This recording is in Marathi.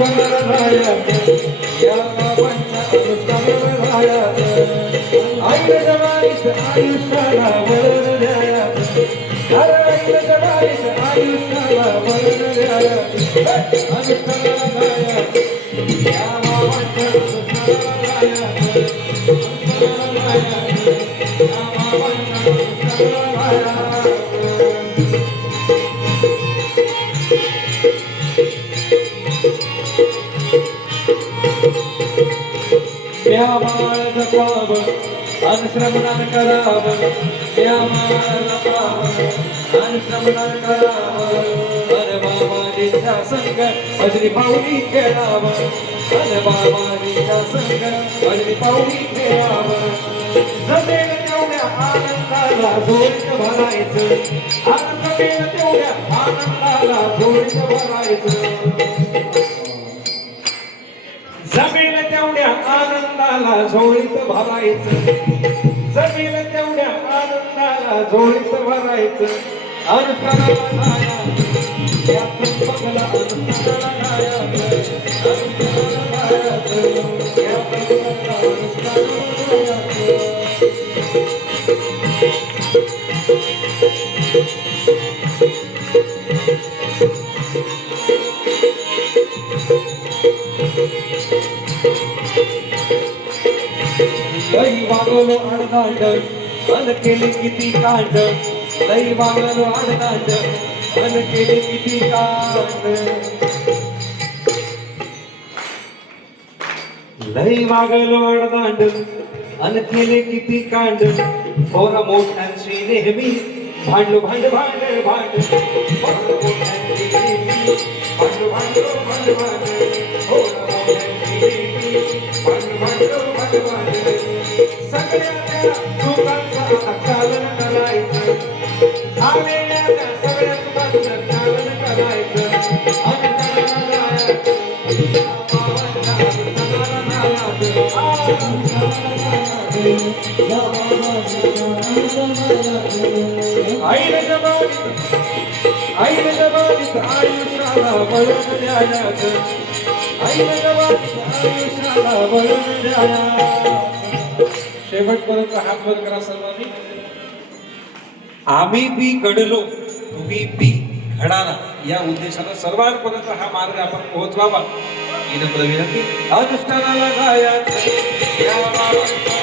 या बाबांच्या अनुष्ठानाला आईला जवानीच आयुष्याला वळण द्या आईला जवानीच आयुष्याला वळण द्या अनुष्ठानाला या बाबांच्या अनुष्ठानाला या माळ जपावं अन श्रमदान करावं या माळ जपावं अन श्रमदान करावं अन बाबाजीच्या संग भजनी पाऊली खेळावं अन बाबाजीच्या संग भजनी पाऊली खेळावं जमेल तेवढ्या आनंदाला जोडीत भरायचं जमेल तेवढ्या आनंदाला जोडीत भरायचं जमेल तेवढ्या आनंदाला झोळीत भरायचं जमेल तेवढ्या आनंदाला झोळीत भरायचं अनुष्ठानाला जाया यातून बघला अनुष्ठानाला जाया यातून बघला अनुष्ठानाला लई वागलो आडदांड अन केले किती कांड लई वागलो आडदांड अन केले किती कांड लई वागलो आडदांड अन केले किती कांड थोरा मोठ्यांशी नेहमी भांडलो भांड भांड भांड थोरा मोठ्यांशी नेहमी भांडलो भांड भांड भांड थोरा मोठ्यांशी नेहमी भांड भांड भांड भांड सगळ्या सुखांचा चालन करायचं झालेल्या त्या सगळ्या सुखांचं चालन करायचं आईने जबानीत आयुष्याला वळण द्यायचं आईने जबानीत आयुष्याला वळण द्यायचं शेवटपर्यंत हात वर करा सर्वांनी आम्ही बी घडलो तुम्ही बी घडाला या उद्देशाने सर्वांपर्यंत हा मार्ग आपण पोहोचवावा ही नम्र विनंती अनुष्ठानाला जायचं या